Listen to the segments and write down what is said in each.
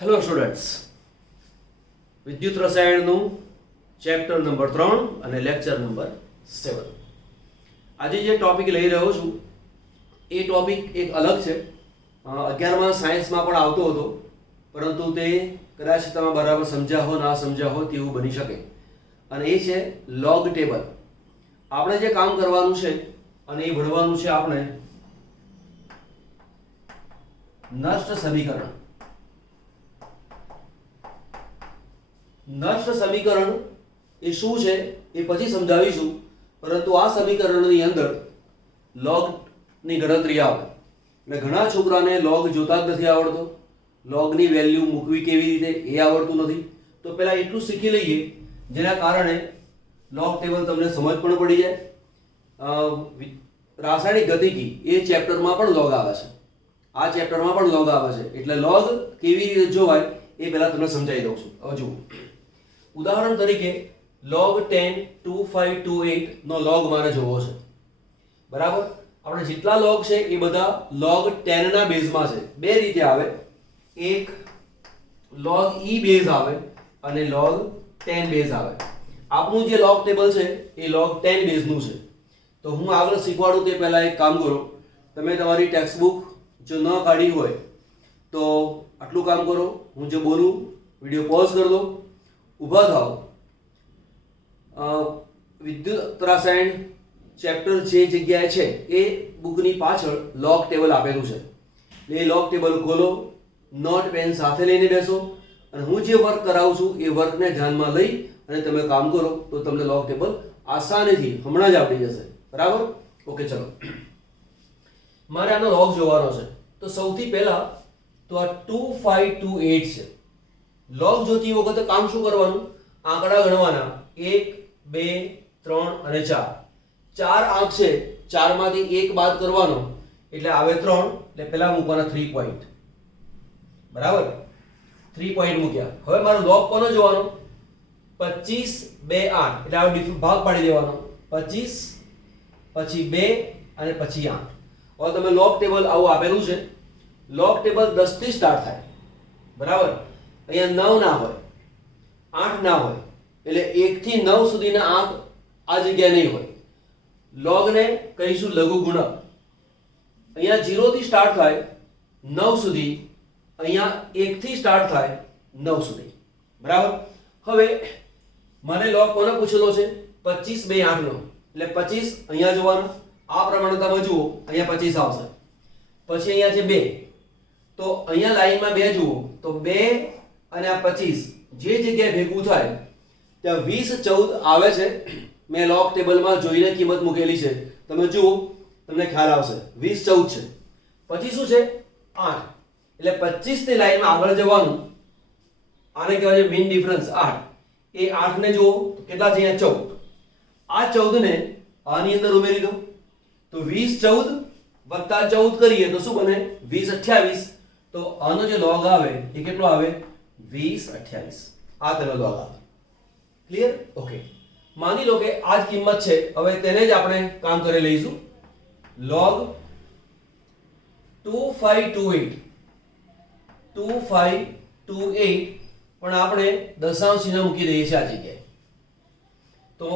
Hello students, વિદ્યુત રસાયણનું chapter number 3 અને lecture number 7. આજે જે ટોપિક લઈ રહ્યો છું એ ટોપિક એક અલગ છે. 11મા સાયન્સમાં પણ આવતો હતો, પરંતુ તે કદાચ તમે બરાબર સમજ્યા હો ના સમજ્યા હો તેવું બની શકે. અને એ છે લોગ ટેબલ. આપણે જે કામ કરવાનું છે અને એ ભણવાનું છે આપણે નષ્ટ સમીકરણ. નષ્ટ સમીકરણ એ શું છે એ પછી સમજાવીશું, પરંતુ આ સમીકરણની અંદર લોગ ની ગણતરી આવે. એટલે ઘણા છોકરાને લોગ જોતા જ નથી આવડતો, લોગની વેલ્યુ મૂકવી કેવી રીતે એ આવડતું નથી. તો પહેલા એટલું શીખી લઈએ જેના કારણે લોગ ટેબલ તમને સમજ પણ પડી જાય. રાસાયણિક ગતિકી એ ચેપ્ટરમાં પણ લોગ આવે છે, આ ચેપ્ટરમાં પણ લોગ આવે છે. એટલે લોગ કેવી રીતે જોવાય એ પહેલા તમને સમજાવી દઉં છું. હવે જુઓ, ઉદાહરણ તરીકે log 10 2528 નો લોગ મારે જોવો છે, બરાબર. આપણે જેટલા લોગ છે એ બધા log 10 ના બેઝમાં છે. બે રીતે આવે, એક log e બેઝ આવે અને log 10 બેઝ આવે. આપણું જે લોગ ટેબલ છે એ log 10 બેઝનું છે. તો હું આગળ શીખવાડું તે પહેલા એક કામ કરો, તમે તમારી ટેક્સ્ટ બુક જો ન કાઢી હોય તો આટલું કામ કરો, હું જે બોલું વિડીયો પોઝ કરી દો, ઊભા થાઓ. વિદ્યુત રસાયણ ચેપ્ટર જે જગ્યાએ છે એ બુકની પાછળ લોગ ટેબલ આપેલું છે. એ લોગ ટેબલ ખોલો, નોટ પેન સાથે લઈને બેસો અને હું જે વર્ક કરાવું છું એ વર્કને ધ્યાનમાં લઈ અને તમે કામ કરો તો તમને લોગ ટેબલ આસાનીથી હમણાં જ આવડી જશે, બરાબર. ઓકે, ચલો. મારે આનો લોગ જોવાનો છે. તો સૌથી પહેલા તો આ 2528 છે. લોગ જોતી વખતે કામ શું કરવાનું? આંકડા ગણવાના. 1 2 3 અને 4. ચાર આંક છે, ચારમાંથી એક બાદ કરવાનો એટલે આવે 3. એટલે પહેલા મૂકવાના 3 પોઈન્ટ, બરાબર. 3 પોઈન્ટ મૂક્યા. હવે મારો લોગ કોનો જોવાનો? 25 2 8. એટલે આ ભાગ પાડી દેવાનો. 25 પછી 2 અને પછી 8. હવે તમે લોગ ટેબલ આવું આપેલું છે. લોગ ટેબલ 10 થી સ્ટાર્ટ થાય, બરાબર. અહીંયા 9 ના હોય, 8 ના હોય, એટલે 1 થી 9 સુધીના આંક આ જગ્યાએ નહીં હોય. લોગને કહીશું લઘુ ગુણક. અહીંયા 0 થી સ્ટાર્ટ થાય 9 સુધી, અહીંયા 1 થી સ્ટાર્ટ થાય 9 સુધી, બરાબર. હવે મને લોગ કોનો પૂછેલો છે? 25 2 8 નો. એટલે 25 અહીંયા જોવાનું, આ પ્રમાણે તમે જુઓ, અહીંયા 25 આવશે. પછી અહીંયા છે 2, તો અહીંયા લાઈનમાં 2 જુઓ તો 2 અને આ 25 જે જગ્યાએ ભેગું થાય ત્યાં 20 14 આવે છે. મેં લોગ ટેબલમાં જોઈને કિંમત મૂકેલી છે, તમે જુઓ તમને ખ્યાલ આવશે. 20 14 છે. પછી શું છે? 8. એટલે 25 ની લાઈનમાં આગળ જવાનું. આને કહેવાય છે મીન ડિફરન્સ 8. એ 8 ને જુઓ તો કેટલા છે? અહીંયા 14. આ 14 ને આની અંદર ઉમેરી દો તો 20 14 વત્તા 14 કરીએ તો શું બને? 20 28. તો આનો જે લોગ આવે એ કેટલો આવે? 20 28. આ તેનો લોગ આવે. ક્લિયર? ઓકે. માની લો કે આ જ કિંમત છે. હવે તેને જ આપણે કામ કરી લઈશું. log 2528 પણ આપણે દશાંશ ચિહ્ન મૂકી દઈએ છીએ આ જગ્યાએ. તો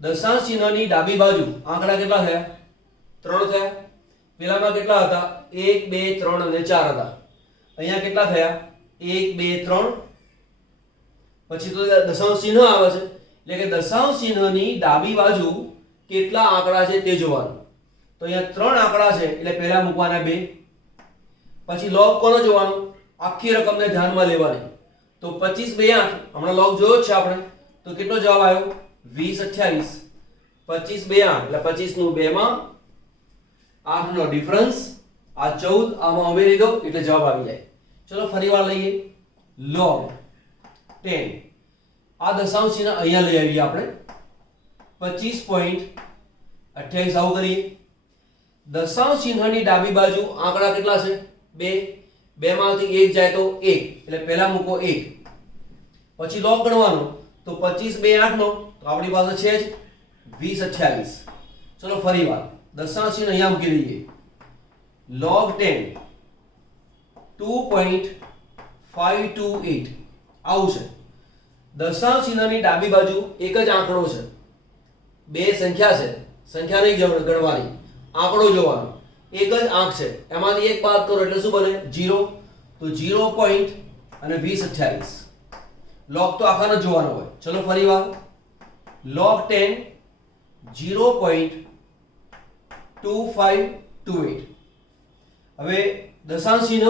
દશાંશ ચિહ્નની ડાબી બાજુ આંકડા કેટલા થયા? 3 થયા. પેલામાં કેટલા હતા? 1 2 3 અને 4 હતા. અહીંયા કેટલા થયા? 1 2 3. પછી તો દશાંશ ચિહ્ન આવે છે, એટલે કે દશાંશ ચિહ્નની ડાબી બાજુ કેટલા આંકડા છે તે જોવાનું. તો અહીંયા 3 આંકડા છે એટલે પહેલા મૂકવાના 2. પછી લોગ કોનો જોવાનો? આખી રકમને ધ્યાનમાં લેવાની. તો 25 2 8 હમણાં લોગ જોયો જ છે આપણે. તો કેટલો જવાબ આવ્યો? 20 28. 25 2 8 એટલે 25 નું 2 માં 8 નો ડિફરન્સ. આ 14 આમાં ઉમેરી દો એટલે જવાબ આવી જાય. ચલો ફરીવાર લઈએ. log 10. આ દશાંશ ચિહ્ન અહીંયા લઈ આવીએ આપણે. 25.28 આવું કરીએ. દશાંશ ચિહ્નની ડાબી બાજુ આંકડા કેટલા છે? 2. 2 માંથી 1 જાય તો 1. એટલે પહેલા મૂકો 1. પછી લોગ ગણવાનો. તો 25 2 8 નો તો આપણી પાસે છે જ 20 28. ચલો ફરીવાર દશાંશ ચિહ્ન અહીંયા મૂકી દઈએ. log 10 2.5 528 આવું છે. દશાંશ ચિહ્નની ડાબી બાજુ એક જ આંકડો છે, બે સંખ્યા છે, સંખ્યા નહીં ગણવાની, આંકડો જોવાનો, એક જ આંક છે, એમાંથી એક બાદ કરો એટલે શું બને 0. તો 0 પોઈન્ટ અને 2028 log તો આખાનો જ જોવાનો હોય. ચલો ફરી વાર log 10 0.2528. હવે દશાંશ ચિહ્ન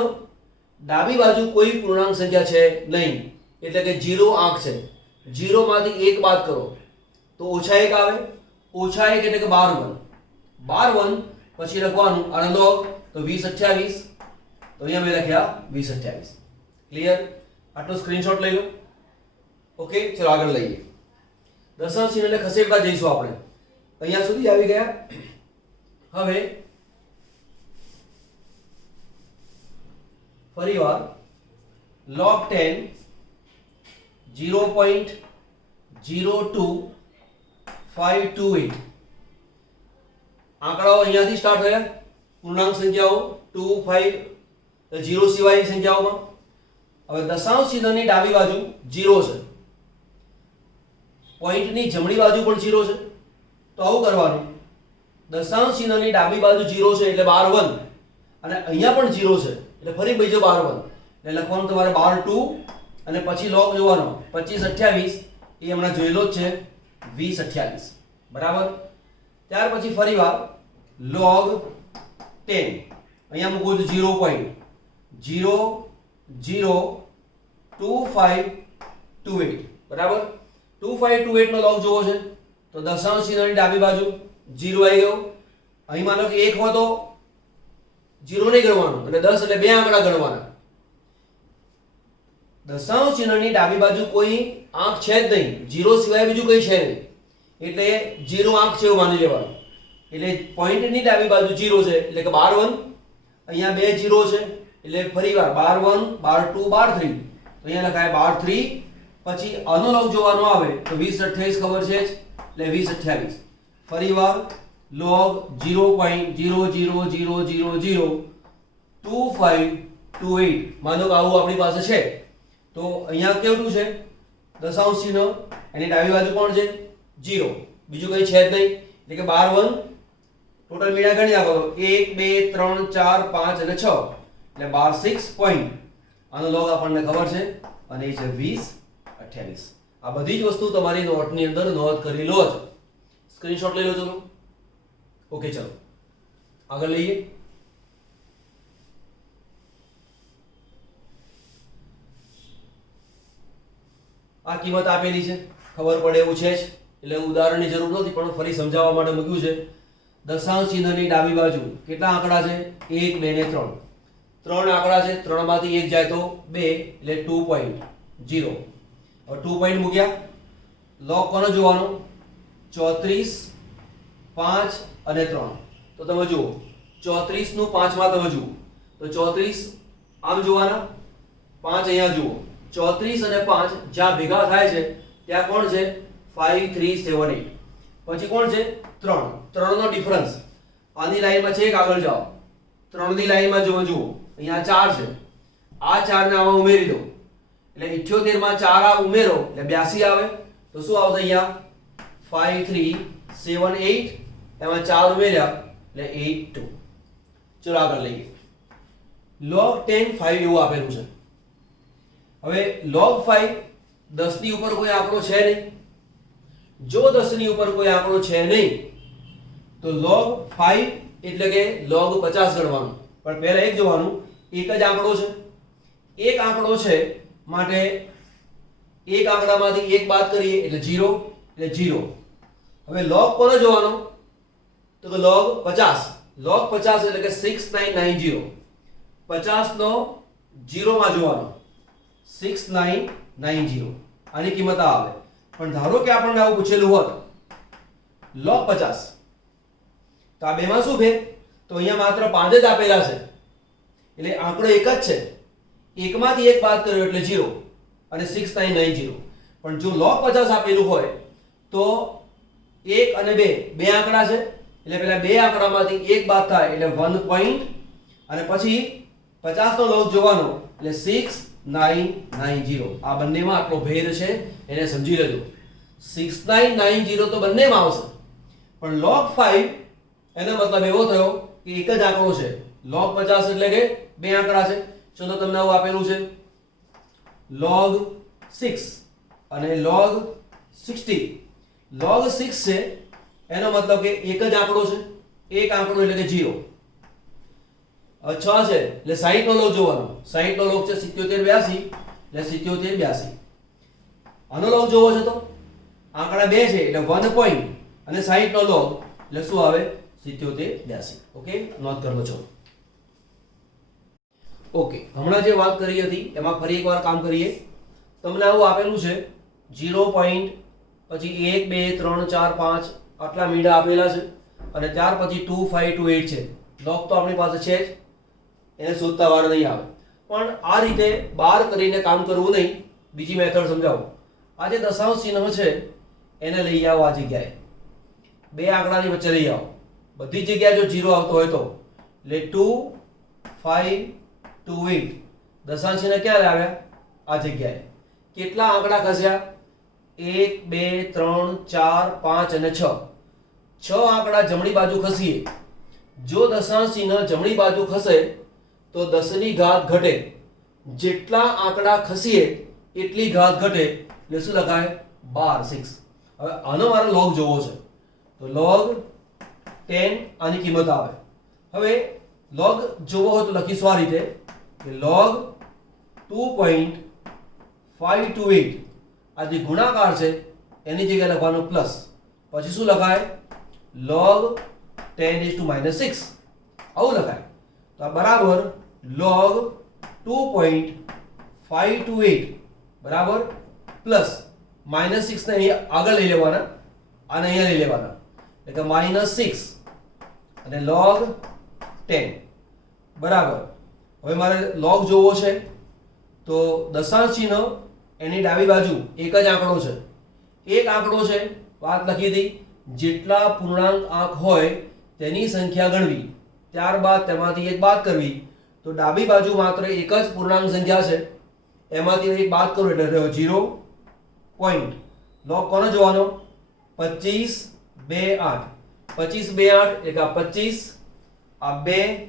ડાબી બાજુ કોઈ પૂર્ણાંક સંખ્યા છે નહીં, એટલે કે 0 આંક છે, 0 માંથી 1 બાદ કરો તો -1 આવે, -1 એટલે કે 12 1 પછી લખવાનું અને log તો 2028, તો અહીંયા મેં લખ્યા 2028. ક્લિયર? આટલો સ્ક્રીનશોટ લઈ લો. ઓકે, ચલો આગળ લઈએ. દશાંશ ચિહ્નને ખસેડતા જઈશું આપણે. અહીંયા સુધી આવી ગયા. હવે ફરીવાર log 10 0.02528 આંકડાઓ અહીંયાથી સ્ટાર્ટ થયા, પૂર્ણાંક સંખ્યાઓ 2 5 0 સિવાયની સંખ્યાઓમાં. હવે દશાંશ ચિહ્નની ડાબી બાજુ 0 છે, પોઈન્ટની જમણી બાજુ પણ 0 છે. તો આવું કરવાનું, દશાંશ ચિહ્નની ડાબી બાજુ 0 છે એટલે 12 1, અને અહીંયા પણ 0 છે એટલે ફરી બીજો 12 1, એટલે લખવાનું તમારે 12 2 અને પછી log જોવાનો 2528, એ હમણાં જોયેલો જ છે 2028. બરાબર? ત્યાર પછી ફરીવાર log 10 અહીંયા મૂકું તો 0.02528. બરાબર? 2528 નો log જોવો છે તો દશાંશ ચિહ્નની ડાબી બાજુ 0 આવી ગયો. અહીં માનો કે 1 હોય તો 0 નહીં ગણવાનું, અને 10 એટલે બે આંકડા ગણવાના. દશાંશ ચિહ્નની ડાબી બાજુ કોઈ આંક છે જ નહીં, 0 સિવાય બીજું કંઈ છે નહીં, એટલે 0 આંક છે એવું માની લેવાનું. એટલે પોઈન્ટની ડાબી બાજુ 0 છે એટલે કે 12 1, અહીંયા બે 0 છે એટલે ફરીવાર 12 1 12 2 12 3, તો અહીંયા લખાય 12 3. પછી આનો log જોવાનો આવે તો 2028 ખબર છે જ એટલે 2028. ફરીવાર log 0.000002528 માનો કે આવું આપણી પાસે છે. તો અહીંયા કેવું છે દશાંશ ચિહ્ન, એની ડાબી બાજુ કોણ છે 0, બીજું કંઈ છે જ નહીં, એટલે કે 12 1 ટોટલ મીડા ગણી નાખો 1 2 3 4 5 અને 6 એટલે 12 6 પોઈન્ટ. આનો log આપણને ખબર છે અને એ છે 2028. આ બધી જ વસ્તુ તમારી નોટની અંદર નોંધ કરી લો જ, સ્ક્રીનશોટ લઈ લો. ચલો ઓકે, ચલો આગળ લઈએ. આ કિંમત આપેલી છે, ખબર પડે એવું છે જ, એટલે ઉદાહરણની જરૂર નથી, પણ ફરી સમજાવવા માટે મૂક્યું છે. દશાંશ ચિહ્નની ડાબી બાજુ કેટલા આંકડા છે 1 2 ને 3, 3 આંકડા છે, 3 માંથી 1 જાય તો 2 એટલે 2.0. હવે 2 પોઈન્ટ મૂક્યા. log કોનો જોવાનો 34 5 અને 3. તો તમે જુઓ 34 નું 5 માં તમે જુઓ તો 34 આમ જોવાના, 5 અહીંયા જુઓ, 34 અને 5 જ્યાં ભેગા થાય છે ત્યાં કોણ છે 5 3 7 8. પછી કોણ છે 3, 3 નો ડિફરન્સ આની લાઈનમાં છે, એક આગળ જાઓ 3 ની લાઈનમાં જુઓ અહીંયા 4 છે, આ 4 ને આમાં ઉમેરી દો એટલે 78 માં 4 આ ઉમેરો એટલે 82 આવે. તો શું આવશે અહીંયા 5 3 7 8, એમાં 4 ઉમેર્યા એટલે 8 2. ચલો આગળ લઈએ. log 10 5 એવું આપેલું છે. હવે log 5 10 ની ઉપર કોઈ આંકડો છે નહીં. જો 10 ની ઉપર કોઈ આંકડો છે નહીં તો log 5 એટલે કે log 50 ગણવાનું. પણ પહેલા એક જોવાનું, એક જ આંકડો છે, એક આંકડો છે માટે એક આંકડામાંથી એક બાદ કરીએ એટલે 0 એટલે 0. હવે log કોનો જોવાનો તો કે log 50. log 50 એટલે કે 6990, 50 નો 0 માં જોવાનો 6990, આની કિંમત આવે. પણ ધારો કે આપણને આવું પૂછેલું હોત log 50, તો આ બેમાં શું ફેર, તો અહીંયા માત્ર 5 જ આપેલા છે એટલે આંકડો એક જ છે, એકમાંથી એક બાદ કર્યો એટલે 0 અને 6990. પણ જો log 50 આપેલું હોય તો 1 અને 2 બે આંકડા છે એટલે પેલા બે આંકડામાંથી એક બાદ થાય એટલે 1 પોઈન્ટ, અને પછી 50 નો log જોવાનો એટલે 6 6990 આ બંનેમાં આટલો ભેદ છે એને સમજી લેજો 6990 તો બંનેમાં આવશે પણ log 5 એનો મતલબ એવો થયો કે એક જ આંકડો છે log 50 એટલે કે બે આંકડા છે ચલો તમને આવું આપેલું છે log 6 અને log 60 log 6 છે એનો મતલબ કે એક જ આંકડો છે એક આંકડો એટલે કે 0 6 છે એટલે 60 નો log જોવાનો 60 નો log છે 77 82 એટલે 77 82 આનો log જોવો છે તો આંકડા બે છે એટલે 1 પોઈન્ટ અને 60 નો log એટલે શું આવે 77 82 ઓકે નોંધ કરજો છો ઓકે હમણાં જે વાત કરી હતી એમાં ફરી એકવાર કામ કરીએ તમને આવું આપેલું છે 0 પોઈન્ટ પછી 1 2 3 4 5 આટલા મીંડા આપેલા છે અને ત્યાર પછી 2 5 2 8 છે log તો આપણી પાસે છે જ એને શોધતા વાર નહીં આવે પણ આ રીતે બાર કરીને કામ કરવું નહીં બીજી મેથડ સમજાવું આ જે દશાંશ ચિહ્ન છે એને લઈ આવો આ જગ્યાએ બે આંકડાની વચ્ચે લઈ આવો બધી જગ્યાએ જો 0 આવતો હોય તો એટલે 2 5 2 8 દશાંશ ચિહ્ન ક્યાં આવ્યા આ જગ્યાએ કેટલા આંકડા ખસ્યા 1 2 3 4 5 અને 6 આંકડા જમણી બાજુ ખસીએ જો દશાંશ ચિહ્ન જમણી બાજુ ખસે તો 10 ની ઘાત ઘટે જેટલા આંકડા ખસીએ એટલી ઘાત ઘટે એટલે શું લખાય 12 6 હવે આનો મારે log જોવો છે તો log 10 આની કિંમત આવે હવે log જોવો હોય તો લખીશું આ રીતે કે log 2.528 આ જે ગુણાકાર છે એની જગ્યાએ લખવાનું પ્લસ પછી શું લખાય log 10 - -6 આવું લખાય તો આ બરાબર log 2.528 બરાબર પ્લસ -6 ને અહીંયા આગળ લઈ લેવાના અને અહીંયા લઈ લેવાના એટલે કે -6 અને log 10 બરાબર હવે મારે log જોવો છે તો દશાંશ ચિહ્ન એની ડાબી બાજુ એક જ આંકડો છે એક આંકડો છે વાત લખી હતી જેટલા પૂર્ણાંક આંક હોય તેની સંખ્યા ગણવી ત્યારબાદ તેમાંથી એક બાદ કરવી તો ડાબી બાજુ માત્ર એક જ પૂર્ણાંક સંખ્યા છે એમાંથી એક બાદ કરો એટલે રહ્યો 0 પોઈન્ટ log કોનો જોવાનો 25 2 8 25 2 8 એટલે આ 25 આ 2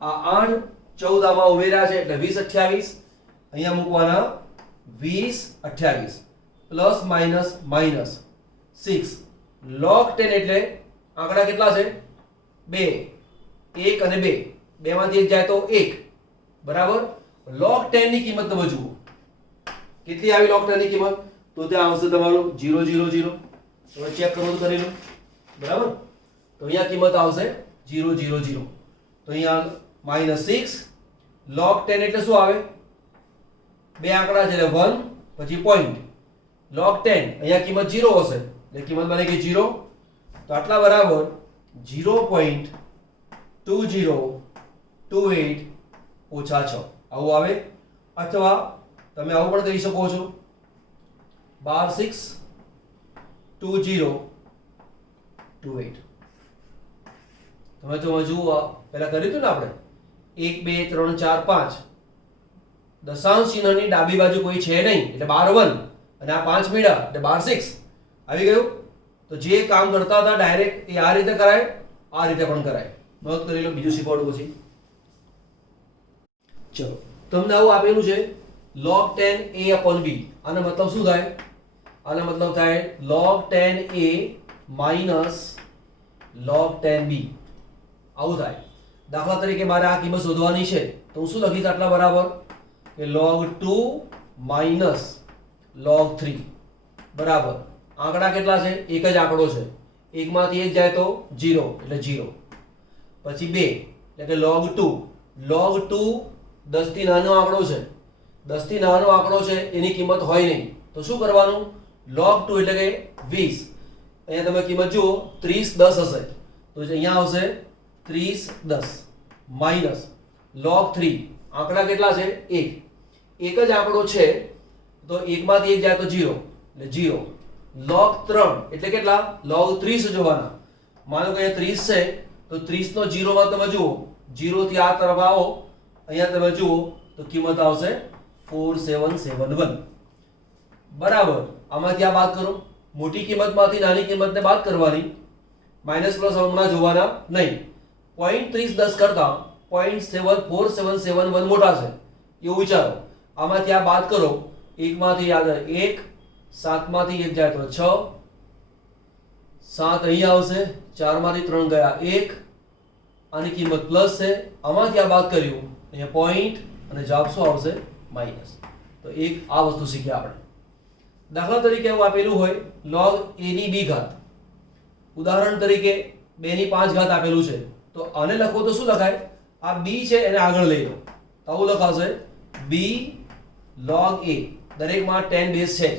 આ 8 14 આમાં ઉમેર્યા છે એટલે 20 28 અહીંયા મૂકવાના 20 28 પ્લસ માઇનસ માઇનસ 6 log 10 એટલે આંકડા કેટલા છે 2 1 અને 2 બેમાંથી એક જાય તો 1 બરાબર log 10 ની કિંમત તમે જુઓ કેટલી આવી log 10 ની કિંમત તો ત્યાં આવશે તમારું 0 0 0 હવે ચેક કરો તો કરી લો બરાબર તો અહીંયા કિંમત આવશે 0 0 0 તો અહીંયા -6 log 10 એટલે શું આવે બે આંકડા છે એટલે 1 પછી પોઈન્ટ log 10 અહીંયા કિંમત 0 હશે એટલે કિંમત બને ગઈ 0 તો આટલા બરાબર 0.2028 ઓછા 6 આવું આવે અથવા તમે આવું પણ કહી શકો છો 12 6 2028 તમે જો જુઓ પહેલા કર્યું હતું ને આપણે 1 2 3 4 5 દશાંશ ચિહ્નની ડાબી બાજુ કોઈ છે નહીં એટલે 12 1 અને આ 5 મીડા એટલે 12 6 આવી ગયું તો જે કામ કરતા હતા ડાયરેક્ટ એ આ રીતે કરાય આ રીતે પણ કરાય નોંધ કરી લો બીજું શીખવાડું પછી ચલો તમને આવું આપેલું છે log 10a/b આનો મતલબ શું થાય આનો મતલબ થાય log 10a minus log 10b આવું થાય દાખલા તરીકે મારે આ કિંમત શોધવાની છે તો હું શું લખીશ આટલા બરાબર કે log 2 minus log 3 બરાબર આંકડા કેટલા છે એક જ આંકડો છે એકમાંથી એક જાય તો 0 એટલે 0 પછી 2 એટલે કે log 2 10 થી નાનો આંકડો છે 10 થી નાનો આંકડો છે એની કિંમત હોય નહીં તો શું કરવાનું log 2 એટલે કે 20 અહીંયા તમે કિંમત જુઓ 30 10 હશે તો અહીંયા આવશે 30 10 માઈનસ log 3 આંકડા કેટલા છે એક જ આંકડો છે તો એકમાંથી એક જાય તો 0 એટલે 0 log 3 એટલે કેટલા log 30 જોવાના માનો કે અહીંયા 30 છે તો 30 નો 0 માં તમે જુઓ 0 થી આ તરફ આવો અહીંયા તમે જુઓ તો કિંમત આવશે .4771 બરાબર. આમાંથી આ બાદ કરો, મોટી કિંમતમાંથી નાની કિંમતને બાદ કરવાની, માઇનસ પ્લસ હમણાં જોવાના નહીં. 0.3010 કરતા 0.4771 મોટા છે એવું વિચારો. આમાંથી આ બાદ કરો, એકમાંથી યાદ આવે 1, 7માંથી 1 જાય તો 6, 7 અહીંયા આવશે, 4માંથી 3 ગયા 1, આની કિંમત પ્લસ છે, આમાંથી આ બાદ કર્યું અહીંયા પોઈન્ટ અને જવાબ શું આવશે? માઇનસ. તો એક આ વસ્તુ શીખ્યા આપણે. દાખલા તરીકે એવું આપેલું હોય log a ની b ઘાત, ઉદાહરણ તરીકે 2 ની 5 ઘાત આપેલું છે, તો આને લખો તો શું લખાય? આ b છે એને આગળ લઈ લો, આવું લખાશે b log a. દરેકમાં 10 બેઝ છે જ.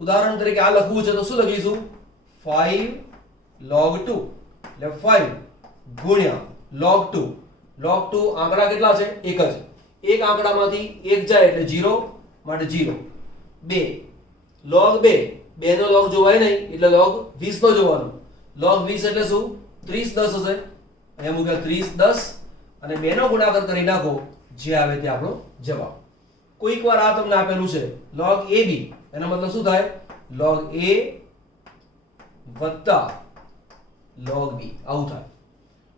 ઉદાહરણ તરીકે આ લખવું છે તો શું લખીશું? 5 log 2 એટલે 5 ગુણ્યા log 2. log 2 આંકડા કેટલા છે? એક જ. એક આંકડામાંથી એક જાય એટલે 0 માટે 0. 2 log 2, 2 નો log જોવાય નહીં એટલે log 20 નો જોવાનો. log 20 એટલે શું? 30 10 હશે. અહીંયા મૂક્યા 30 10 અને 2 નો ગુણાકાર કરી નાખો, જે આવે તે આપણો જવાબ. કોઈક વાર આ તમને આપેલું છે log ab, એનો મતલબ શું થાય? log a વત્તા log b, આવું થાય.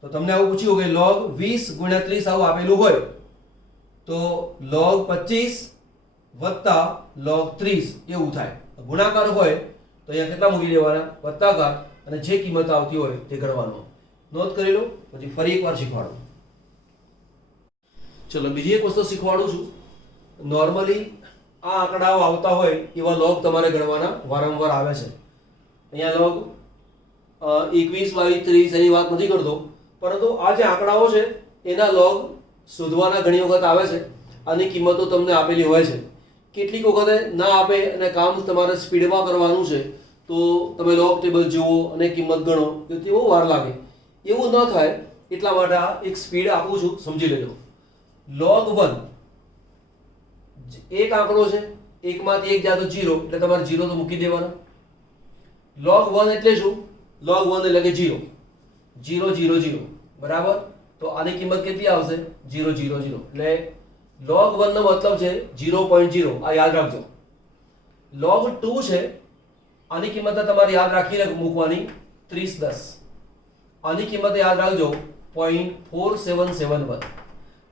તો તમને આવું પૂછ્યું કે log 20 ગુણ્યા 30 આવું આપેલું હોય તો log 25 વત્તા log 30 એવું થાય. ગુણાકાર હોય તો અહીંયા કેટલા મૂકી દેવાના? વત્તાકાર, અને જે કિંમત આવતી હોય તે ગણવાનો. નોંધ કરી લો, પછી ફરી એકવાર શીખવાડું. ચલો બીજી એક વસ્તુ શીખવાડું છું. નોર્મલી આ આંકડાઓ આવતા હોય એવા log તમારે ગણવાના વારંવાર આવે છે. અહીંયા log 21 22 30 એની વાત નથી કરતો, પરંતુ આ જે આંકડાઓ છે એના log શોધવાના ઘણી વખત આવે છે. આની કિંમતો તમને આપેલી હોય છે. કેટલીક વખતે ના આપે અને કામ તમારે સ્પીડમાં કરવાનું છે તો તમે log ટેબલ જુઓ અને કિંમત ગણો તો તે બહુ વાર લાગે. એવું ન થાય એટલા માટે આ એક સ્પીડ આપું છું, સમજી લેજો. log 1 એક આંકડો છે, એકમાંથી એક જાય તો 0 એટલે તમારે 0 તો મૂકી દેવાના. log 1 એટલે શું? log 1 એટલે કે 0 0 0 0 બરાબર. તો આની કિંમત કેટલી આવશે? 0 0 0. એટલે log 1 નો મતલબ છે 0.0, આ યાદ રાખજો. log 2 છે, આની કિંમત તમારે યાદ રાખીને મૂકવાની 30 10. આની કિંમત યાદ રાખજો 0.4771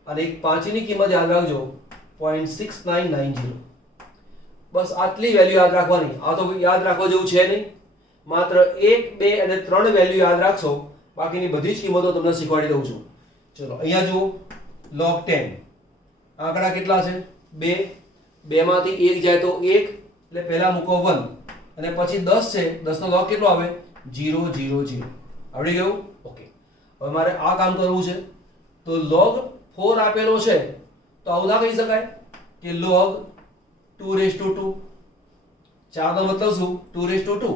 અને એક 5 ની કિંમત યાદ રાખજો 0.6990. બસ આટલી વેલ્યુ યાદ રાખવાની. આ તો યાદ રાખવા જેવું છે નહીં. માત્ર 1 2 અને 3 વેલ્યુ યાદ રાખશો, બાકીની બધી જ કિંમતો તમને શીખવાડી દઉં છું. ચલો અહીંયા જુઓ log 10 આંકડા કેટલા છે? 2. 2 માંથી 1 જાય તો 1 એટલે પહેલા મૂકો 1 અને પછી 10 છે, 10 નો log કેટલો આવે? 0 0 0. આવડી ગયું? ઓકે. હવે મારે આ કામ કરવું છે તો log 4 આપેલો છે તો આવું ના કહી શકાય કે log 2/2. 4 નો મતલબ શું? 2/2.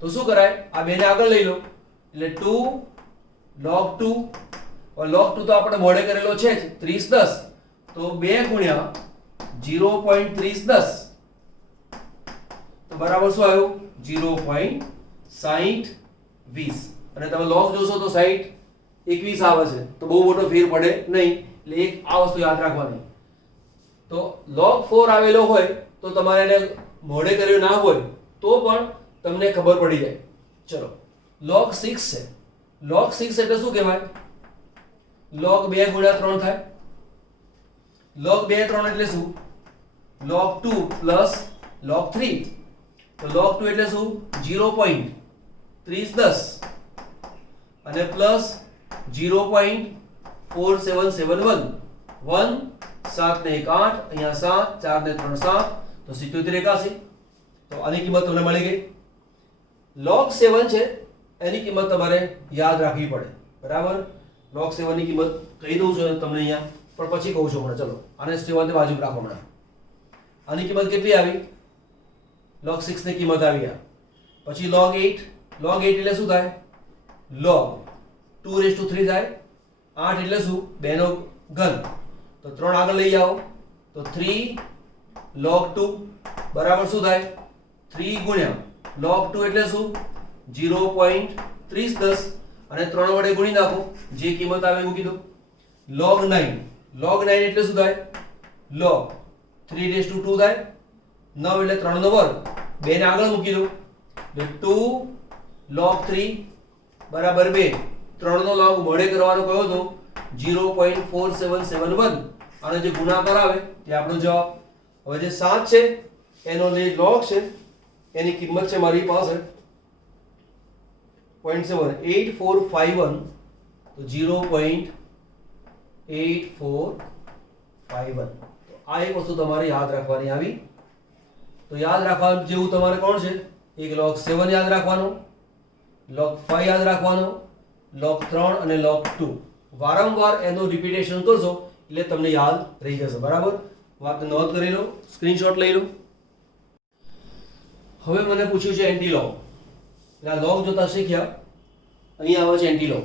તો શું કરાય? આ બેને આગળ લઈ લો એટલે 2 log 2. और log 2 તો આપણે મોડે કરેલો છે જ 30 10, તો 2 ગુણ્યા 0.3010 તો બરાબર શું આવ્યું? 0.60 20. અને તમે log જોશો તો 60 21 આવે છે, તો બહુ મોટો ફેર પડે નહીં. એટલે એક આ વસ્તુ યાદ રાખવાની. તો log 4 આવેલો હોય તો તમારે એને મોડે કર્યો ના હોય તો પણ તમને ખબર પડી જાય. ચલો log 6 છે. log 6 એટલે શું કહેવાય? log 2 ગુણ્યા 3 થાય. log 2 3 એટલે શું? log 2 plus log 3. તો log 2 એટલે શું? 0.3010 અને પ્લસ 0.4771. 1 7 ને 1 8, અહીંયા 7 4 ને 3 7, તો 77 81. તો આની કિંમત તમને મળી ગઈ. log 7 છે એની કિંમત તમારે યાદ રાખવી પડે, બરાબર. log 7 ની કિંમત કહી દઉં છું તમને અહીંયા, પણ પછી કહું છું હમણાં. ચલો આને 7 બાજુ રાખો હમણાં. આની કિંમત કેટલી આવી? log 6 ની કિંમત આવી આ. પછી log 8. log 8 એટલે શું થાય? log 2/3 થાય. 8 એટલે શું? 2 નો ઘન. તો 3 આગળ લઈ જાઓ તો 3 log 2 બરાબર શું થાય? 3 ગુણ્યા log 2 એટલે શું? 0.3010 અને 3 વડે ગુણી નાખો, જે કિંમત આવે મૂકી દો. log 9. log 9 એટલે શું થાય? log 3/2 થાય 9 એટલે 3 નો વર્ગ 2 ને આગળ મૂકી દો એટલે 2 log 3 બરાબર 2 3 નો log મોડે કરવાનો કયો હતો 0.4771 આનો જે ગુણાકાર આવે તે આપણો જવાબ હવે જે 7 છે એનો જે log છે એની કિંમત છે મારી પાસે 0.78451 તો 0.8451 તો આ એક વસ્તુ તમારે યાદ રાખવાની આવી તો યાદ રાખવા જેવું તમારે કોણ છે એક log 7 યાદ રાખવાનો log 5 યાદ રાખવાનો log 3 અને log 2 વારંવાર એનું રિપીટેશન કરશો એટલે તમને યાદ રહી જશે બરાબર વાત નોંધ કરી લો સ્ક્રીનશોટ લઈ લો હવે મને પૂછ્યું છે એન્ટીલોગ એટલે આ લોગ જોતા શીખ્યા અહીં આવે છે એન્ટીલોગ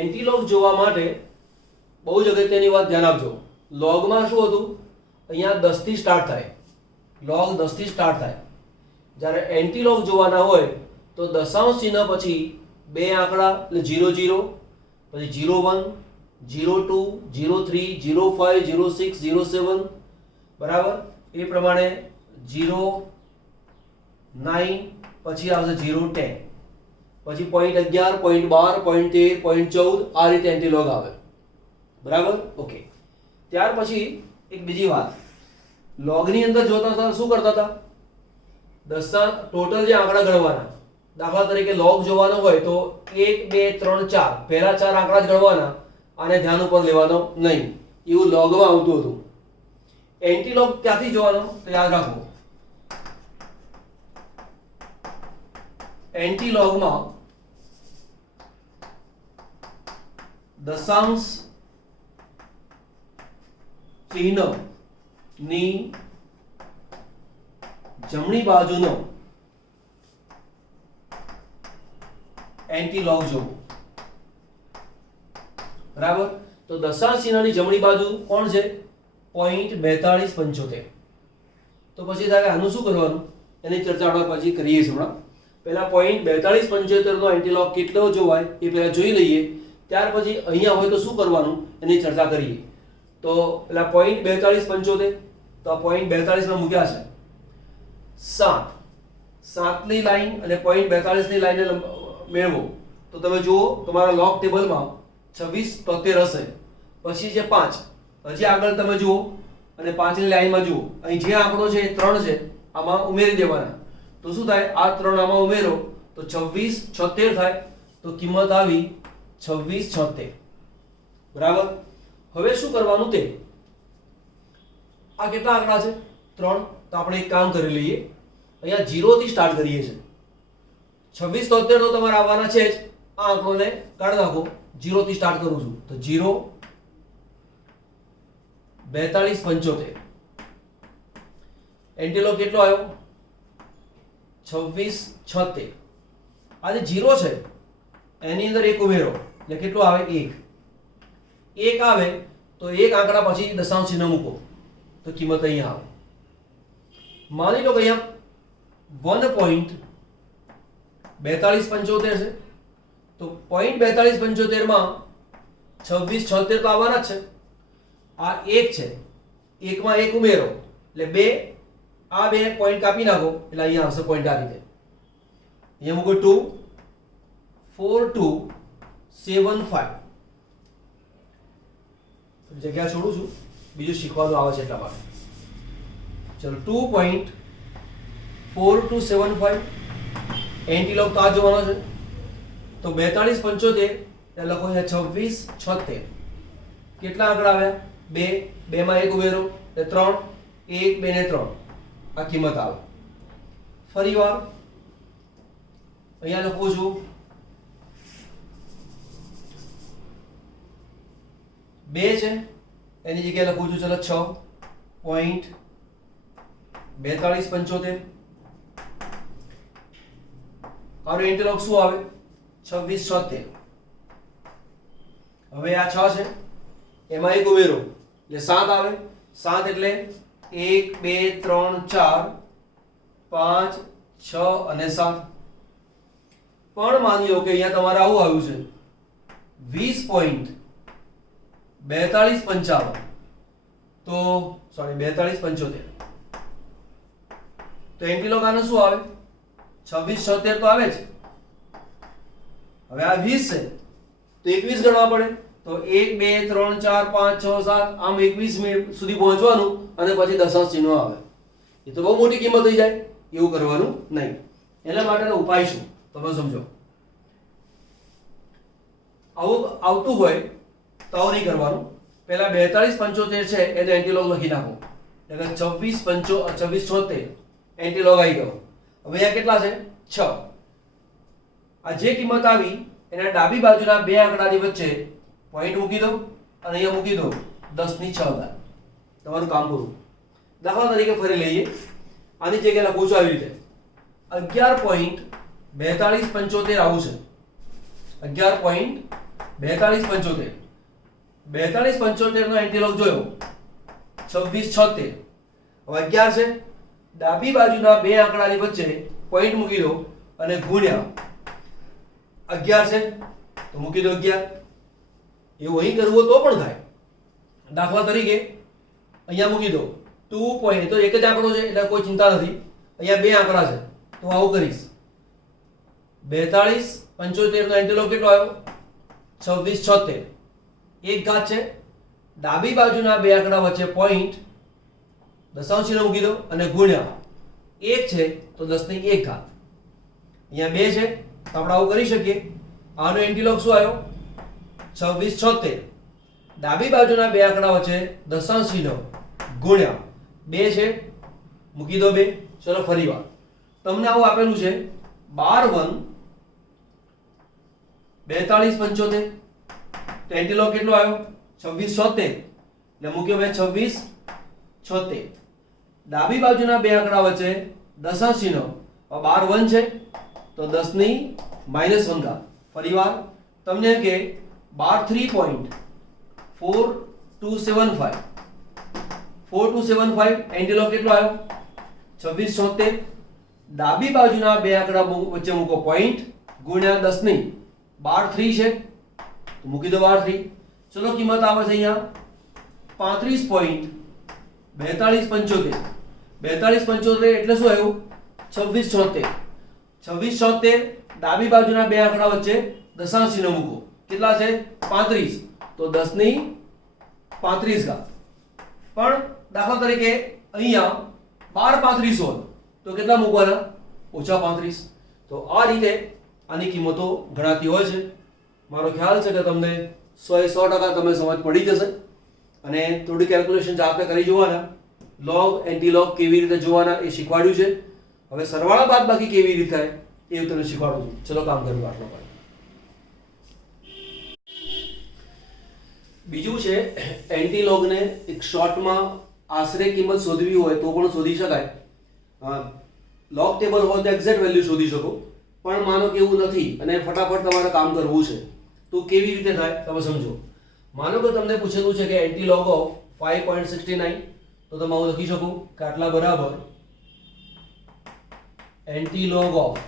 એન્ટીલોગ જોવા માટે બહુ જ અગત્યની વાત ધ્યાન આપજો લોગમાં શું હતું અહીંયા 10 થી સ્ટાર્ટ થાય લોગ 10 થી સ્ટાર્ટ થાય જ્યારે એન્ટીલોગ જોવાના હોય તો દશાંશ ચિહ્ન પછી બે આંકડા એટલે 00 પછી 01 02 03 05 06 07 બરાબર એ પ્રમાણે 09 પછી આવશે 010 પછી .11 .12 .13 .14 આ રીતે એન્ટીલોગ આવે બરાબર ઓકે ત્યાર પછી એક બીજી વાત લોગની અંદર જોતા હતા શું કરતા હતા ટોટલ જે આંકડા ગણવાના દાખલા તરીકે લોગ જોવાનો હોય તો 1 2 3 4 પહેલા 4 આંકડા જ ગણવાના આને ધ્યાન ઉપર લેવાનો નહીં એવું લોગમાં આવતું હતું એન્ટીલોગ ક્યાંથી જોવાનો તો યાદ રાખો એન્ટીલોગમાં દશાંશ ચિહ્ન ની જમણી બાજુનો એન્ટીલોગ જોવો બરાબર તો દશાંશ ચિહ્નની જમણી બાજુ કોણ છે .4275 તો પછી થાય આનું શું કરવાનું એની ચર્ચા આપણે પછી કરીએ છીએ હમણાં પહેલા .4275 નો એન્ટીલોગ કેટલો જોવાય એ પહેલા જોઈ લઈએ ત્યાર પછી અહીંયા હોય તો શું કરવાનું એની ચર્ચા કરીએ તો પેલા .4275 તો આ .42 માં મૂક્યા છે 7 ની લાઈન અને .42 ની લાઈનને મેળવો તો તમે જુઓ તમારા લોગ ટેબલમાં 26 હશે પછી જે 5 હજી આગળ તમે જુઓ અને 5 ની લાઈનમાં જુઓ અહીં જે આંકડો છે 3 છે આમાં ઉમેરી દેવાના તો શું થાય આ 3 આમાં ઉમેરો તો 26 76 થાય તો કિંમત આવી 26 76 બરાબર હવે શું કરવાનું તે આ કેટલા આંકડા છે 3 તો આપણે એક કામ કરી લઈએ અહીંયા 0 થી સ્ટાર્ટ કરીએ છીએ 26 73 તો તમારે આવવાના છે જ આ આંકડોને કાઢી નાખો 0 થી સ્ટાર્ટ કરું છું તો 0 42 75 એન્ટીલોગ કેટલો આવ્યો 26 76 આ જે 0 છે એની અંદર એક ઉમેરો એટલે કેટલો આવે 1 આવે તો એક આંકડા પછી દશાંશ ચિહ્ન મૂકો તો કિંમત અહીંયા આવે માની લો કે અહીંયા 1.4275 છે તો .4275 માં 26 76 તો આવવાના જ છે આ 1 છે 1 માં 1 ઉમેરો એટલે 2 આ 2 પોઈન્ટ કાપી નાખો એટલે અહીંયા આવશે પોઈન્ટ આ રીતે અહીંયા મૂકો 2 4275 જગ્યા છોડું છું બીજું શીખવાનું આવે છે એટલા માટે ચલો 2.4275 એન્ટીલોગ તો આ જોવાનો છે તો 4275 એટલે લખો અહીંયા 26 76 કેટલા આંકડા આવ્યા 2 2 માં 1 ઉમેરો એટલે 3 1 2 ને 3 આ કિંમત આવે ફરીવાર અહીંયા લખું છું 2 છે એની જગ્યાએ લખું છું ચલો 6.4275 આનો એન્ટીલોગ શું આવે 26 76 હવે આ 6 છે એમાં એક ઉમેરો એટલે 7 આવે 7 એટલે 1 2 3 4 5 6 અને 7 પણ માની લો કે અહીંયા તમારે આવું આવ્યું છે 20.4255 તો સોરી 42 75 તો એન્ટીલોગ આનો શું આવે 26 76 તો આવે જ. હવે આ 20 છે તો 21 ગણવા પડે તો 1 2 3 4 5 6 7 આમ 21 મિનિટ સુધી પહોંચવાનું અને પછી દશાંશ ચિહ્ન આવે. એ તો બહુ મોટી કિંમત થઈ જાય, એવું કરવાનું નહીં. એના માટેનો ઉપાય શું તમે સમજો. આવું આવતું હોય તો આવું નહીં કરવાનું. પહેલા 42 75 છે એ તો એન્ટીલોગ લખી નાખો, એટલે 26 76 એન્ટીલોગ આવી ગયો. હવે અહીંયા કેટલા છે 6. આ જે કિંમત આવી એના ડાબી બાજુના બે આંકડાની વચ્ચે પોઈન્ટ મૂકી દો અને અહીંયા મૂકી દો 10 ની 6 તમારું કામ પૂરું. દાખલા તરીકે ફરી લઈએ, આની જગ્યાએ લખું છું આવી રીતે 11.4275 આવું છે. 11.4275 4275 નો એન્ટીલોગ જોયો 26 76. હવે 11 છે, ડાબી બાજુના બે આંકડાની વચ્ચે પોઈન્ટ મૂકી દો અને ગુણ્યા 11 છે તો મૂકી દો 11. એવું અહીં કરવું તો પણ થાય. દાખલા તરીકે અહીંયા મૂકી દો 2 પોઈન્ટ, તો એક જ આંકડો છે એટલે કોઈ ચિંતા નથી. અહીંયા બે આંકડા છે તો આવું કરીશ. 42 75 નો એન્ટીલોગ કેટલો આવ્યો 26 76. એક ઘાત છે, ડાબી બાજુના બે આંકડા વચ્ચે પોઈન્ટ દશાંશ ચિહ્ન મૂકી દો અને ગુણ્યા 1 છે તો 10 ની 1 ઘાત. અહીંયા 2 છે તો આપણે આવું કરી શકીએ. આનો એન્ટીલોગ શું આવ્યો 26 76. ડાબી બાજુના બે આંકડા વચ્ચે દશાંશ ચિહ્ન ગુણ્યા 2 છે, મૂકી દો 2. ચલો ફરીવાર તમને આવું આપેલું છે 12 1 42 75 તો એન્ટીલોગ કેટલો આવ્યો 26 76 એટલે મૂક્યો મેં 26 76. ડાબી બાજુના બે આંકડા વચ્ચે દશાંશ ચિહ્ન 12 1 છે તો 10 ની -1 ઘાત. ફરીવાર તમને એમ કે 42.4275 એન્ટીલોગ કેટલો આવ્યો 26 76. ડાબી બાજુના બે આંકડા વચ્ચે મૂકો પોઈન્ટ ગુણ્યા 10 ની 12 3 છે તો મૂકી દો 12 3. ચલો કિંમત આવે છે અહીંયા 35.4275 4275 એટલે શું આવ્યું 26 76. 26 76 ડાબી બાજુના બે આંકડા વચ્ચે દશાંશ ચિહ્ન મૂકો, કેટલા છે 35 તો 10 ની 35 ઘાત. પણ દાખલા તરીકે અહીંયા 12 35 હોય તો કેટલા મૂકવાના -35. તો આ રીતે આની કિંમતો ગણાતી હોય છે. મારો ખ્યાલ છે કે તમને 100% તમે સમજ પડી જશે અને થોડી કેલ્ક્યુલેશન જાતે કરી જોવાના. લોગ એન્ટીલોગ કેવી રીતે જોવાના એ શીખવાડ્યું છે. હવે સરવાળા બાદબાકી કેવી રીતે થાય એ હું તમને શીખવાડું છું. ચલો કામ કરીએ આટલો પર. બીજું છે એન્ટીલોગને એક શોર્ટમાં આશરે કિંમત શોધવી હોય તો પણ શોધી શકાય. લોગ ટેબલ હોય તો એક્ઝેક્ટ વેલ્યુ શોધી શકો, પણ માનો કે એવું નથી અને ફટાફટ તમારે કામ કરવું છે તો કેવી રીતે થાય તમે સમજો. માનો કે તમને પૂછેલું છે કે એન્ટીલોગ ઓફ 5.69 તો તમે આવું લખી શકો કે આટલા બરાબર એન્ટીલોગ ઓફ,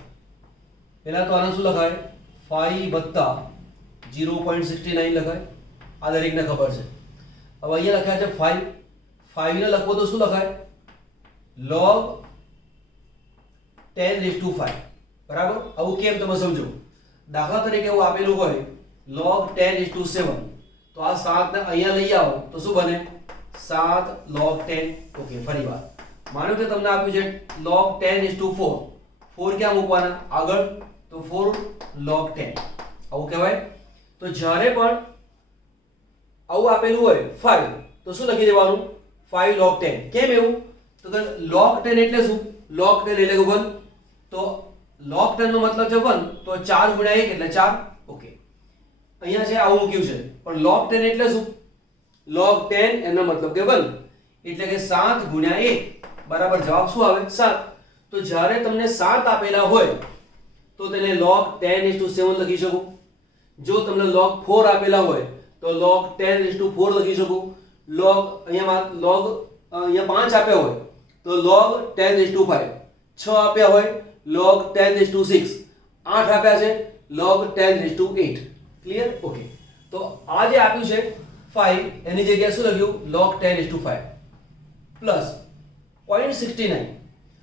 પહેલા તો આને શું લખાય 5 વત્તા 0.69 લખાય. આ દરેકને ખબર છે. હવે અહીંયા લખ્યા છે 5 ને લખવો તો શું લખાય log 10⁵ બરાબર. આવું કેમ તમે સમજો. દાખલા તરીકે એવું આપેલું હોય log 10:7 તો આ 7 ને અહીંયા લઈ આવો તો શું બને 7 log 10. ઓકે ફરીવાર માનો કે તમને આપ્યું છે log 10:4 4 ક્યાં મૂકવાના આગળ તો 4 log 10 આવું કહેવાય. તો જ્યારે પણ આવું આપેલું હોય 5 તો શું લખી દેવાનું 5 log 10. કેમ એવું તો કે log 10 એટલે શું log 10 એટલે 1 તો log 10 નો મતલબ છે 1 તો 4 ગુણ્યા 1 એટલે 4. ઓકે અહીંયા છે આવું મૂક્યું છે પણ log 10 એટલે શું log 10 એનો મતલબ કે 1 એટલે કે 7 ગુણ્યા 1 બરાબર જવાબ શું આવે 7. તો જ્યારે તમને 7 આપેલા હોય તો તેને log 10:7 લખી શકો. જો તમને log 4 આપેલા હોય તો log 10:4 લખી શકો. log અહીંયા 5 આપ્યા હોય તો log 10:5, 6 આપ્યા હોય log 10:6, 8 આપ્યા છે log 10:8. ક્લિયર. ઓકે તો આ જે આપ્યું છે 5 એની જગ્યાએ શું લખ્યું log 10:5 પ્લસ 0.69.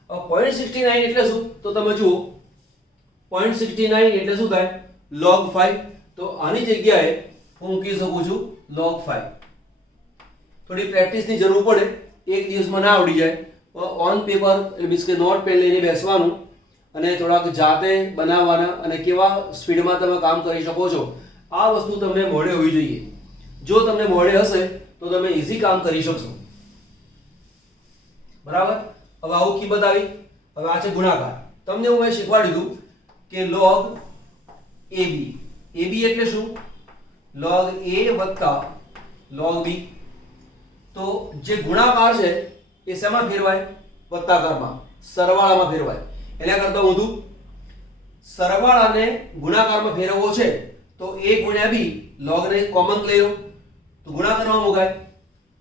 હવે 0.69 એટલે શું તો તમે જુઓ 0.69 એટલે શું થાય log 5. તો આની જગ્યાએ હું મૂકી શકું છું log 5. થોડી પ્રેક્ટિસની જરૂર પડે, એક દિવસમાં ના આવડી જાય. ઓન પેપર મીન્સ કે નોટ પેન લઈને બેસવાનું અને થોડાક જાતે બનાવવાના અને કેવા સ્પીડમાં તમે કામ કરી શકો છો આ વસ્તુ તમને મોઢે હોવી જોઈએ. જો તમને મોઢે હશે તો તમે ઈઝી કામ કરી શકશો. બરાબર. હવે આવું કિંમત આવી. હવે આ છે ગુણાકાર. તમને હું એ શીખવાડી દઉં કે log AB. AB એટલે શું? log A વત્તા log B. તો જે ગુણાકાર છે એ શેમાં ફેરવાય? વત્તાકારમાં, સરવાળામાં ફેરવાય. એના કરતા વધુ સરવાળાને ગુણાકારમાં ફેરવવો છે તો A ગુણ્યા B, log ને કોમન લઈ લો તો ગુણાકારમાં મુકાય.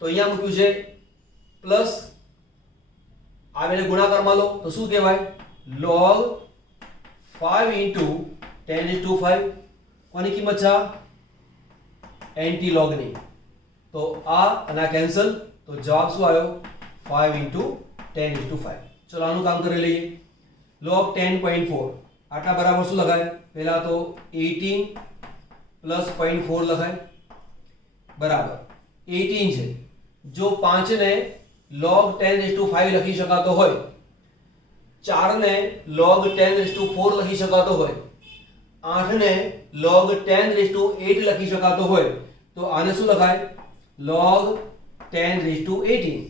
તો અહીંયા મૂક્યું છે પ્લસ, આને ગુણાકારમાં લો તો શું કહેવાય? log 5 * 10⁵. કોની કિંમત છે? એન્ટી log ની. તો આ અને આ કેન્સલ, તો જવાબ શું આવ્યો? 5 * 10⁵. ચલો આનું કામ કરી લઈએ. log 10.4 આટલા બરાબર શું લખાય? પહેલા તો 18 + 0.4 લખાય બરાબર 18 છે. જો 5 ને log 10⁵ લખી શકાતો હોય, 4 ને log 10⁴ લખી શકાતો હોય, 8 ને log 10⁸ લખી શકાતો હોય તો આને શું લખાય? log 10⁸.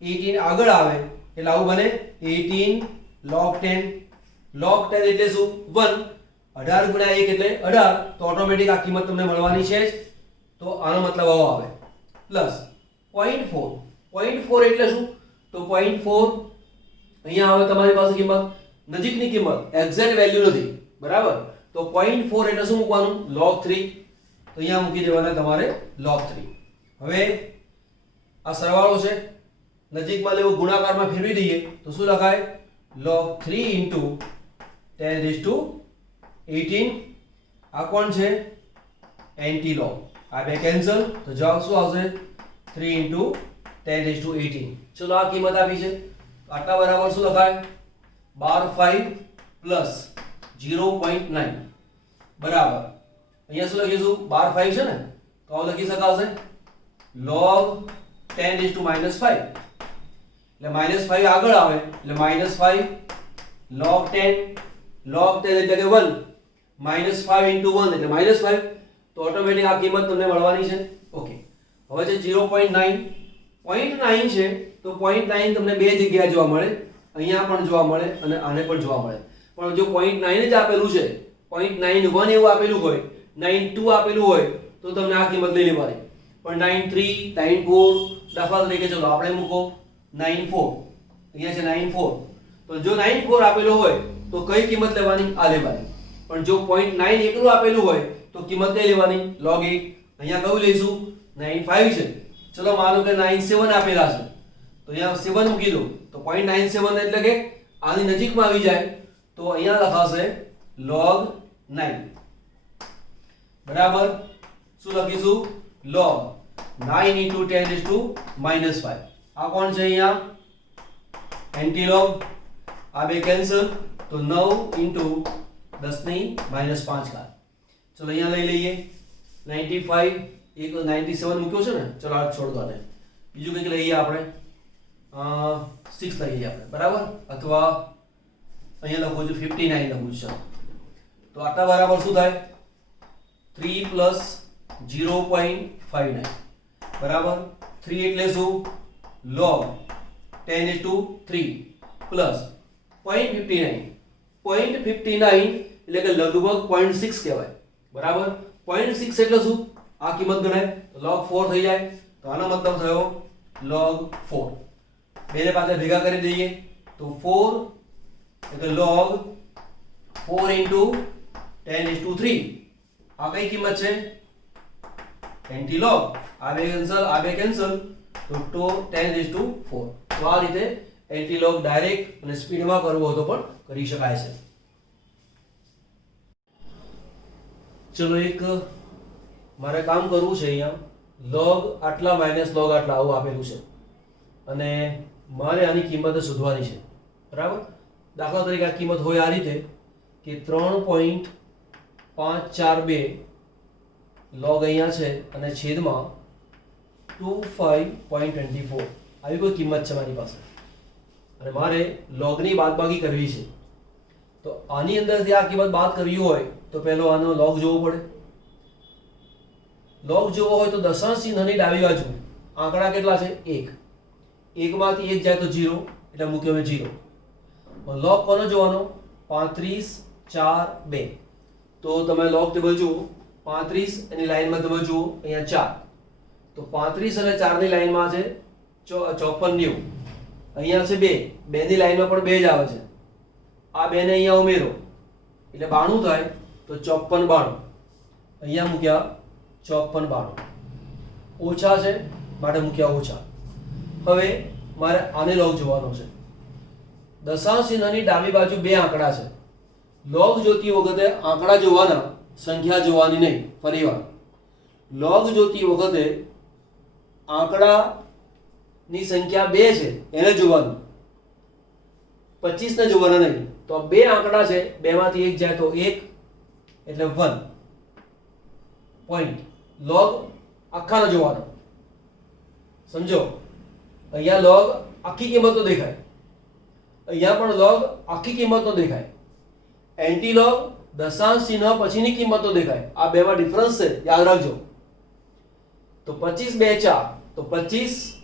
18 આગળ આવે એટલે આવું બને 18 log 10. log 10 એટલે શું? 1. 18 * 1 એટલે 18. તો ઓટોમેટિક આ કિંમત તમને મળવાની છે જ. તો આનો મતલબ આવો આવે પ્લસ 0.4. 0.4 એટલે શું? તો 0.4 અહીંયા આવે તમારી પાસે કિંમત, નજીકની કિંમત, એક્ઝેક્ટ વેલ્યુ નથી. બરાબર. તો 0.4 એટલે શું મૂકવાનું? log 3. તો અહીંયા મૂકી દેવાના તમારે log 3. હવે આ સરવાળો છે, નજીકમાં લેવો ગુણાકારમાં ફેરવી દઈએ તો શું લખાય? log 3 * 10⁸. આ કોણ છે? Anti log. આ બે કેન્સલ તો જવાબ શું આવશે? 3 * 10⁸. ચલો આ કિંમત આપી છે. આટલા બરાબર શું લખાય? 12 5 + 0.9 બરાબર. અહીંયા શું લખીશું? 12 5 છે ને, તો આ લખી શકાશે log 10⁻⁵. એટલે -5 આગળ આવે એટલે -5 log 10. log 10 એટલે કે 1, -5 * 1 એટલે -5. તો ઓટોમેટિક આ કિંમત તમને મળવાની છે. ઓકે. હવે છે 0.9. 0.9 છે તો 0.9 તમને બે જગ્યાએ જોવા મળે, અહીંયા પણ જોવા મળે અને આને પણ જોવા મળે. પણ જો 0.9 જ આપેલું છે, 0.91 એવું આપેલું હોય, 92 આપેલું હોય તો તમને આ કિંમત લઈ લેવાની. પણ 93, 94 દાખલા તરીકે ચલો આપણે મૂકો 94. અહીંયા છે 94. તો જો 94 આપેલો હોય તો કઈ કિંમત લેવાની? આ લેવાની. પણ જો 0.9 એકલું આપેલું હોય તો કિંમત કઈ લેવાની? log 8. અહીંયા કયું લઈશું? 95 છે. ચલો માનો કે 97 આપેલા છે તો અહીંયા 7 મૂકી દો તો 0.97 એટલે કે આની નજીકમાં આવી જાય તો અહીંયા લખાશે log 9. બરાબર. શું લખીશું? log 9 * 10⁻⁵. આ કોણ છે? અહીંયા એન્ટી log. આ બે કેન્સલ તો 9 * 10⁻5. ચલો અહીંયા લઈ લઈએ 95. એક 97 મૂક્યો છે ને, ચલો આ છોડ દો ને. બીજું કંઈક લઈએ આપણે 6 લઈએ આપણે. બરાબર. અથવા અહીંયા લખું છું 59 લખું છું. તો આટલા બરાબર શું થાય? 3 + 0.59 બરાબર. 3 એટલે શું? log 10⁻³ plus 0.59. 0.59 એટલે કે લગભગ 0.6 કહેવાય. બરાબર. 0.6 એટલે શું? આ કિંમત ગણાય તો log 4 થઈ જાય. તો આનો મતલબ થયો log 4. બેને પાછા ભેગા કરી દઈએ તો 4 એટલે log 4 * 10⁻³. આ કઈ કિંમત છે? Anti log. આ બે કેન્સલ તો 10⁻⁴. તો આ રીતે એન્ટી log ડાયરેક્ટ અને સ્પીડમાં કરવો હોય તો પણ કરી શકાય છે. ચલો એક મારે કામ કરવું છે અહીંયા લોગ આટલા માઇનસ લોગ આટલા આવું આપેલું છે અને મારે આની કિંમત શોધવાની છે, બરાબર. દાખલા તરીકે આ કિંમત હોય આ રીતે કે 3.542 લોગ અહીંયા છે અને છેદમાં 25.24 આવી કોઈ કિંમત છે મારી પાસે અને મારે લોગની બાદબાકી કરવી છે. તો આની અંદરથી આ કિંમત બાદ કરવી હોય તો પહેલો આનો લોગ જોવો પડે. લોગ જોવો હોય તો દશાંશ ચિહ્નની ડાબી બાજુ આંકડા કેટલા છે? 1. 1 માંથી 1 જાય તો 0 એટલે મૂક્યો મેં 0. લોગ કોનો જોવાનો? 35, 4, 2. તો તમે લોગ ટેબલ જુઓ, 35 એની લાઈનમાં તમે જુઓ અહીંયા 4, તો 35 અને 4 ની લાઈનમાં છે 54, 90. અહીંયા છે 2, 2 ની લાઈનમાં પણ 2 જ આવે છે. આ 2 ને અહીંયા ઉમેરો એટલે 92 થાય, તો 54, 92 અહીંયા મૂક્યા 54, 92 ઓછા છે માટે મૂક્યા ઓછા. હવે મારે આને લોગ જોવાનો છે. દશાંશ ચિહ્નની ડાબી બાજુ બે આંકડા છે. લોગ જોતી વખતે આંકડા જોવાના, સંખ્યા જોવાની નહીં. ફરીવાર લોગ જોતી વખતે આંકડાની સંખ્યા 2 છે એને જોવાનું, 25 ને જોવાના નહીં. તો આ બે આંકડા છે, 2 માંથી 1 જાય તો 1 એટલે 1 પોઈન્ટ. લોગ આખાનો જોવાનો, સમજો. અહીંયા લોગ આખી કિંમતો દેખાય, અહીંયા પણ લોગ આખી કિંમતો દેખાય. એન્ટી લોગ દશાંશ ચિહ્ન પછીની કિંમતો દેખાય. આ બેમાં ડિફરન્સ છે, યાદ રાખજો. તો 25, 2, 4, તો 25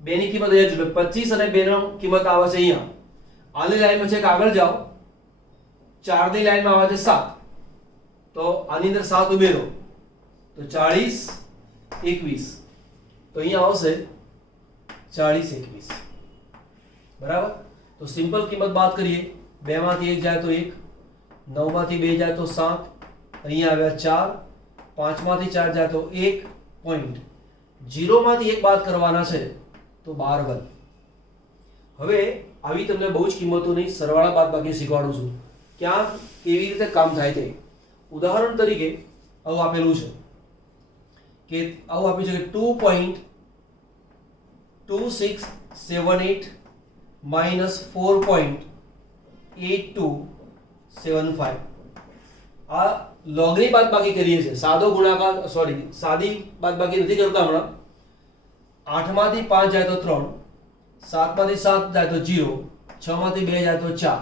2 ની કિંમત અહીંયા જોડે, 25 અને 2 ની કિંમત આવે છે અહીંયા. આની લાઈનમાં છે કે આગળ જાઓ, 4 ની લાઈનમાં આવે છે 7, તો આની અંદર 7 ઉમેરો તો 40, 21, તો અહીંયા આવશે 40, 21, બરાબર. તો સિમ્પલ કિંમત બાદ કરીએ, 2 માંથી 1 જાય તો 1, 9 માંથી 2 જાય તો 7, અહીંયા આવ્યા 4, 5 માંથી 4 જાય તો 1 પોઈન્ટ. 0 માંથી 1 બાદ કરવાના છે તો 12 બન. હવે આવી તમને બહુ જ કિંમતોની સરવાળા બાદબાકી શીખવાડું છું, ક્યાં કેવી રીતે કામ થાય તે. ઉદાહરણ તરીકે આવું આપેલું છે કે આવું આપ્યું છે કે 2.2678 minus 4.8275. આ લોગની બાદબાકી કરીએ છીએ, સાદો ગુણાકાર, સાદી બાદબાકી નથી કરતા હમણાં. 8 માંથી 5 જાય તો 3, 7 માંથી 7 જાય તો 0, 6 માંથી 2 જાય તો 4.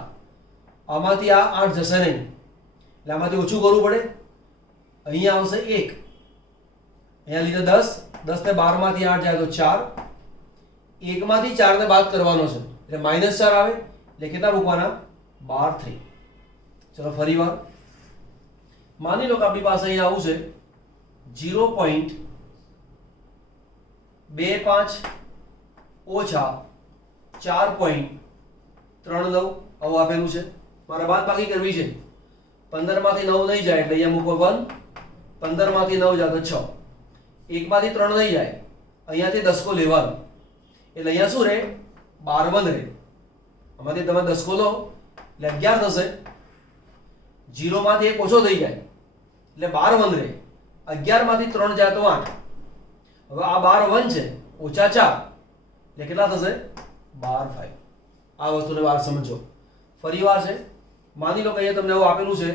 આમાંથી આ 8 જશે નહીં એટલે આમાંથી ઓછું કરવું પડે. અહીંયા આવશે 1, અહીંયા લીધે 10, 10 ને 12 માંથી 8 જાય તો 4, 1 માંથી 4 ને બાદ કરવાનો છે એટલે -4 આવે એટલે કેટલા મૂકવાના? 12, 3. ચલો ફરી વાર માની લો કે આપણી પાસે અહીંયા આવું છે 0.25 ઓછા 4.39 આવું આપેલું છે. મારે બાદબાકી કરવી છે. 15 માંથી 9 નહીં જાય એટલે અહીંયા મૂકો 1, 15 માંથી 9 જાય તો 6, 1 માંથી 3 નહીં જાય, અહીંયાથી 10 લેવાનો એટલે અહીંયા શું રહે? 12 રહે. આમાંથી તમે 10 લો એટલે 11 થશે. 0 માંથી 1 ઓછો થઈ જાય એટલે 12 રહે. 11 માંથી 3 જાય તો 8. હવે આ 12 છે ઓછા 4 એટલે કેટલા થશે? 12, 5. આ વસ્તુને વાર સમજો. ફરી વાર છે, માની લો કે અહીંયા તમને આવું આપેલું છે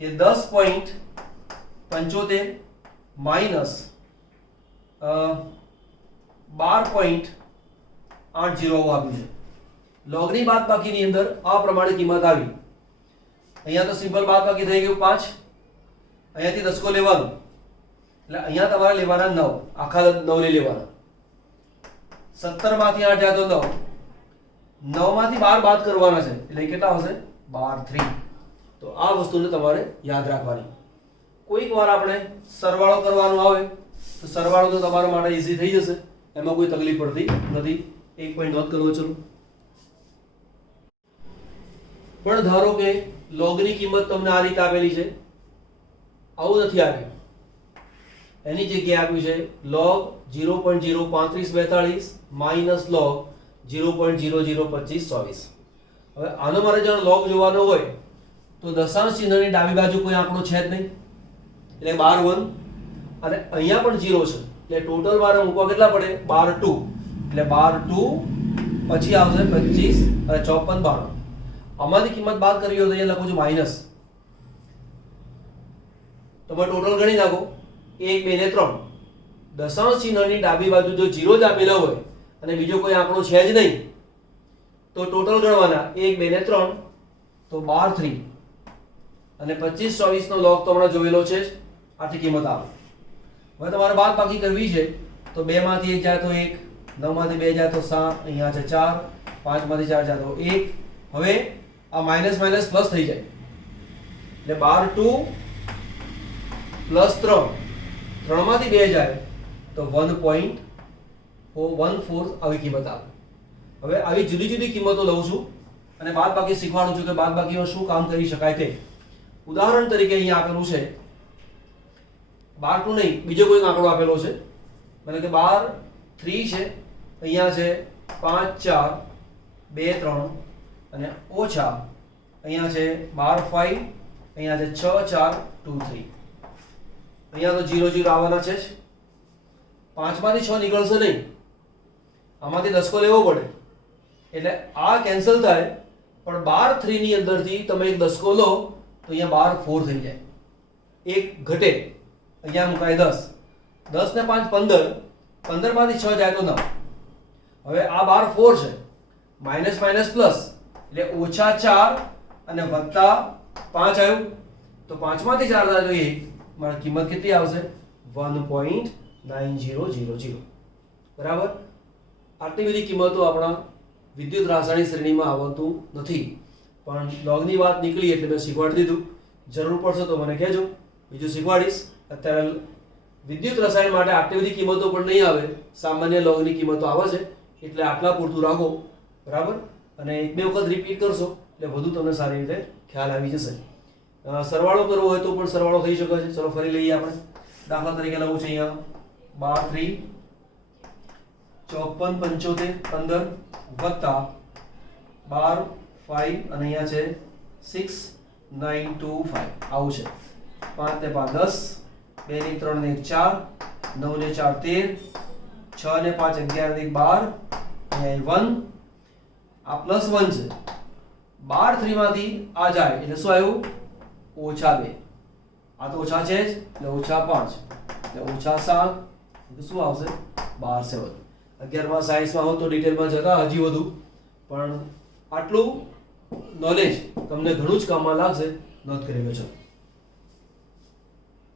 કે 10.75 માઇનસ 12.80 આપ્યું છે. લોગની બાદબાકીની અંદર આ પ્રમાણે કિંમત આવી. અહીંયા તો સિમ્પલ બાદબાકી થઈ ગયું 5, અહીંયાથી 10 લેવાનું એટલે અહીંયા તમારે લેવાના 9, આખા 9 લઈ લેવાના. 17 માંથી 8 જાય તો 9, 9 માંથી 12 બાદ કરવાના છે એટલે કેટલા આવશે? 12, 3. તો આ વસ્તુને તમારે યાદ રાખવાની. કોઈક વાર આપણે સરવાળો કરવાનો આવે તો સરવાળો તો તમારા માટે ઈઝી થઈ જશે, એમાં કોઈ તકલીફ પડતી નથી. એક પોઈન્ટ નોંધ કરવો. ચલો, પણ ધારો કે લોગની કિંમત તમને આ રીતે આપેલી છે, આવું નથી આપ્યું. એની જગ્યાએ આપ્યું છે log 0.03542 માઇનસ log 0.002524. હવે આનો મારે જો log જોવાનો હોય તો દશાંશ ચિહ્નની ડાબી બાજુ કોઈ આંકડો છે જ નહીં એટલે 12 1. અને અહીંયા પણ 0 છે એટલે ટોટલ મારે મૂકવા કેટલા પડે 12 2 એટલે 12 2 પછી આવશે 25 અને 54 92 આમાંથી કિંમત બાદ કરવી હોય તો અહીંયા લખું છું માઈનસ તમે ટોટલ ગણી નાખો 1 2 ને 3 દશાંશ ચિહ્નની ડાબી બાજુ જો 0 જ આપેલા હોય અને બીજો કોઈ આંકડો છે જ નહીં તો ટોટલ ગણવાના 1 2 ને 3 તો 12 3 અને 25 24 નો log તો હમણાં જોયેલો છે આટલી કિંમત આવે હવે તમારે બાદ બાકી કરવી છે તો 2 માંથી 1 જાય તો 1 9 માંથી 2 જાય તો 7 અહીંયા છે 4 5 માંથી 4 જાય તો 1 હવે આ માઈનસ માઈનસ પ્લસ થઈ જાય એટલે 12 2 પ્લસ 3 3 માંથી 2 જાય તો 1.14 આવી કિંમત આવે હવે આવી જુદી જુદી કિંમતો લઉં છું અને બાદ બાકી શીખવાડું છું કે બાદ બાકીમાં શું કામ કરી શકાય તે ઉદાહરણ તરીકે અહીંયા આપેલું છે 12 નહીં બીજો કોઈ આંકડો આપેલો છે એટલે કે 12 3 છે અહીંયા છે 5 4 2 3 અને ઓછા અહીંયા છે 12 5 અહીંયા છે 6 4 2 3 અહીંયા તો 0 0 આવવાના છે 5 માંથી 6 નીકળશે નહીં આમાંથી દસકો લેવો પડે એટલે આ કેન્સલ થાય પણ 12 3 ની અંદરથી તમે એક દસકો લો તો અહીંયા 12 4 થઈ જાય એક ઘટે અહીંયા મુકાય 10 10 ને 5 15 15 માંથી 6 જાય તો 9 હવે આ 12 4 છે માઈનસ માઈનસ પ્લસ એટલે ઓછા 4 અને વત્તા 5 આવ્યું તો 5 માંથી 4 જાય તો 1 મારી કિંમત કેટલી આવશે 1.9000 બરાબર આટલી બધી કિંમતો આપણા વિદ્યુત રાસાયણિક શ્રેણીમાં આવતું નથી પણ લોગની વાત નીકળી એટલે મેં શીખવાડી દીધું જરૂર પડશે તો મને કહેજો બીજું શીખવાડીશ અત્યારે વિદ્યુત રસાયણ માટે આટલી બધી કિંમતો પણ નહીં આવે સામાન્ય લોગની કિંમતો આવે છે એટલે આટલા પૂરતું રાખો બરાબર અને એક બે વખત રિપીટ કરશો એટલે વધુ તમને સારી રીતે ખ્યાલ આવી જશે સરવાળો કરવો હોય તો પણ સરવાળો થઈ શકે છે ચલો ફરી લઈએ આપણે દાખલા તરીકે લઉં છું અહીંયા 12 3 54 75 15 વત્તા 12 5 અને અહીંયા છે 6 9 2 5 આવું છે 5 ને 5 10 2 ને 3 ને 4 9 ને 4 13 6 ને 5 11 ને 12 અહીંયા 1 આ પ્લસ 1 છે 12 3 માંથી આ જાય એટલે શું આવ્યું ઓછા 2 આ તો ઓછા છે જ એટલે ઓછા 5 એટલે ઓછા 7 એટલે શું આવશે 12 7 11મા સાયન્સમાં હો તો ડિટેલમાં જતા હજી વધુ પણ આટલું નોલેજ તમને ઘણું જ કામમાં લાગશે નોંધ કરી લેજો